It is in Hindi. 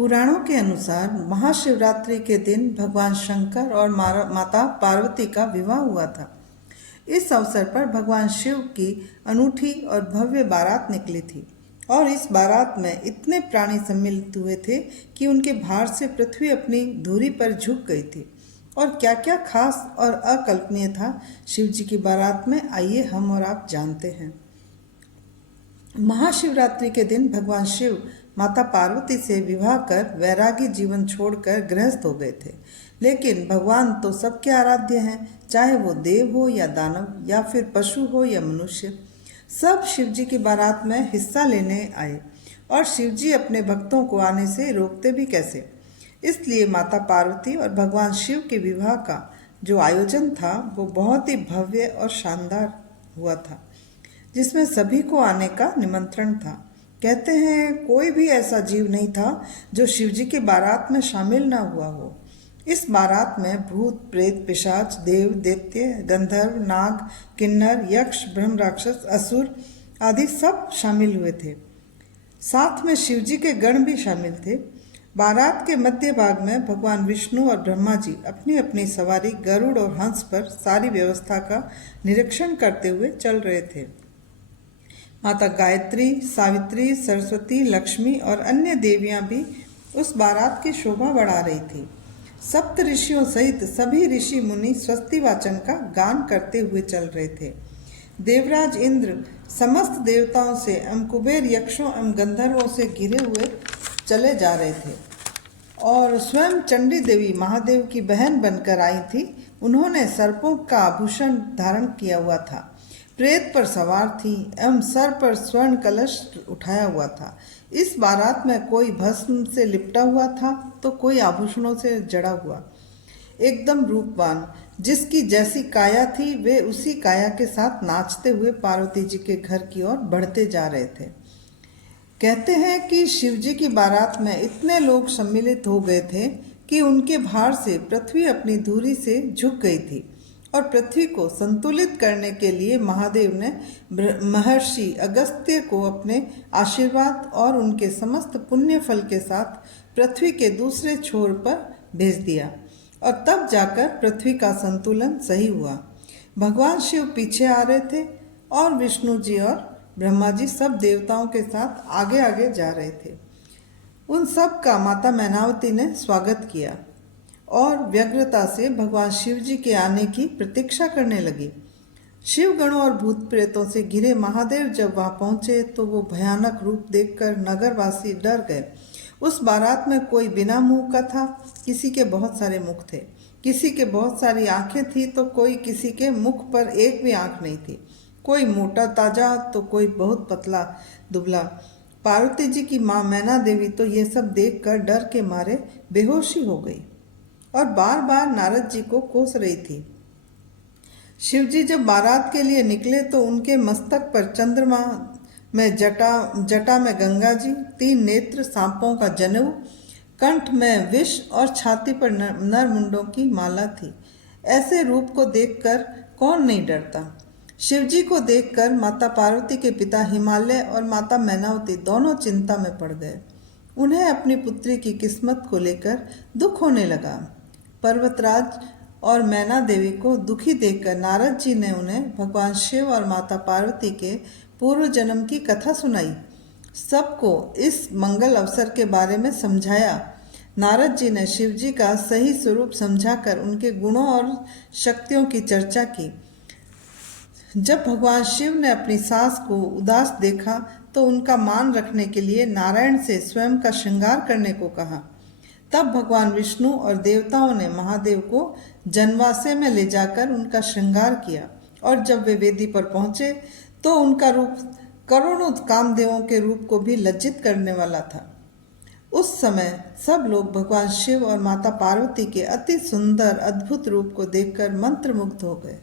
पुराणों के अनुसार महाशिवरात्रि के दिन भगवान शंकर और माता पार्वती का विवाह हुआ था। इस अवसर पर भगवान शिव की अनूठी और भव्य बारात निकली थी और इस बारात में इतने प्राणी सम्मिलित हुए थे कि उनके भार से पृथ्वी अपनी धुरी पर झुक गई थी। और क्या क्या खास और अकल्पनीय था शिव जी की बारात में, आइए हम और आप जानते हैं। महाशिवरात्रि के दिन भगवान शिव माता पार्वती से विवाह कर वैरागी जीवन छोड़कर गृहस्थ हो गए थे। लेकिन भगवान तो सबके आराध्य हैं, चाहे वो देव हो या दानव या फिर पशु हो या मनुष्य। सब शिव जी की बारात में हिस्सा लेने आए और शिव जी अपने भक्तों को आने से रोकते भी कैसे। इसलिए माता पार्वती और भगवान शिव के विवाह का जो आयोजन था वो बहुत ही भव्य और शानदार हुआ था, जिसमें सभी को आने का निमंत्रण था। कहते हैं कोई भी ऐसा जीव नहीं था जो शिवजी की बारात में शामिल ना हुआ हो। इस बारात में भूत प्रेत पिशाच देव दैत्य गंधर्व नाग किन्नर यक्ष ब्रह्म राक्षस असुर आदि सब शामिल हुए थे। साथ में शिवजी के गण भी शामिल थे। बारात के मध्य भाग में भगवान विष्णु और ब्रह्मा जी अपनी अपनी सवारी गरुड़ और हंस पर सारी व्यवस्था का निरीक्षण करते हुए चल रहे थे। माता गायत्री सावित्री सरस्वती लक्ष्मी और अन्य देवियां भी उस बारात की शोभा बढ़ा रही थी। सप्त ऋषियों सहित सभी ऋषि मुनि स्वस्ति वाचन का गान करते हुए चल रहे थे। देवराज इंद्र समस्त देवताओं से एवं कुबेर यक्षों एवं गंधर्वों से घिरे हुए चले जा रहे थे और स्वयं चंडी देवी महादेव की बहन बनकर आई थी। उन्होंने सर्पों का आभूषण धारण किया हुआ था, प्रेत पर सवार थी एवं सर पर स्वर्ण कलश उठाया हुआ था। इस बारात में कोई भस्म से लिपटा हुआ था तो कोई आभूषणों से जड़ा हुआ। एकदम रूपवान, जिसकी जैसी काया थी वे उसी काया के साथ नाचते हुए पार्वती जी के घर की ओर बढ़ते जा रहे थे। कहते हैं कि शिवजी की बारात में इतने लोग सम्मिलित हो गए थे कि उनके भार से पृथ्वी अपनी धुरी से झुक गई थी और पृथ्वी को संतुलित करने के लिए महादेव ने महर्षि अगस्त्य को अपने आशीर्वाद और उनके समस्त पुण्य फल के साथ पृथ्वी के दूसरे छोर पर भेज दिया और तब जाकर पृथ्वी का संतुलन सही हुआ। भगवान शिव पीछे आ रहे थे और विष्णु जी और ब्रह्मा जी सब देवताओं के साथ आगे आगे जा रहे थे। उन सब का माता मैनावती ने स्वागत किया और व्यग्रता से भगवान शिव जी के आने की प्रतीक्षा करने लगी। शिव गणों और भूत प्रेतों से घिरे महादेव जब वहां पहुंचे तो वो भयानक रूप देखकर नगरवासी डर गए। उस बारात में कोई बिना मुंह का था, किसी के बहुत सारे मुख थे, किसी के बहुत सारी आंखें थी तो कोई किसी के मुख पर एक भी आंख नहीं थी। कोई मोटा ताजा तो कोई बहुत पतला दुबला। पार्वती जी की माँ मैना देवी तो ये सब देखकर डर के मारे बेहोशी हो गई और बार बार नारद जी को कोस रही थी। शिवजी जब बारात के लिए निकले तो उनके मस्तक पर चंद्रमा में जटा में गंगा जी, 3 नेत्र सांपों का जनेऊ, कंठ में विष और छाती पर नर मुंडों की माला थी। ऐसे रूप को देखकर कौन नहीं डरता। शिवजी को देखकर माता पार्वती के पिता हिमालय और माता मैनावती दोनों चिंता में पड़ गए। उन्हें अपनी पुत्री की किस्मत को लेकर दुख होने लगा। पर्वतराज और मैना देवी को दुखी देखकर नारद जी ने उन्हें भगवान शिव और माता पार्वती के पूर्व जन्म की कथा सुनाई। सबको इस मंगल अवसर के बारे में समझाया। नारद जी ने शिव जी का सही स्वरूप समझाकर उनके गुणों और शक्तियों की चर्चा की। जब भगवान शिव ने अपनी सास को उदास देखा तो उनका मान रखने के लिए नारायण से स्वयं का श्रृंगार करने को कहा। तब भगवान विष्णु और देवताओं ने महादेव को जनवासे में ले जाकर उनका श्रृंगार किया और जब वे वेदी पर पहुंचे तो उनका रूप करोड़ों कामदेवों के रूप को भी लज्जित करने वाला था। उस समय सब लोग भगवान शिव और माता पार्वती के अति सुंदर अद्भुत रूप को देखकर मंत्रमुग्ध हो गए।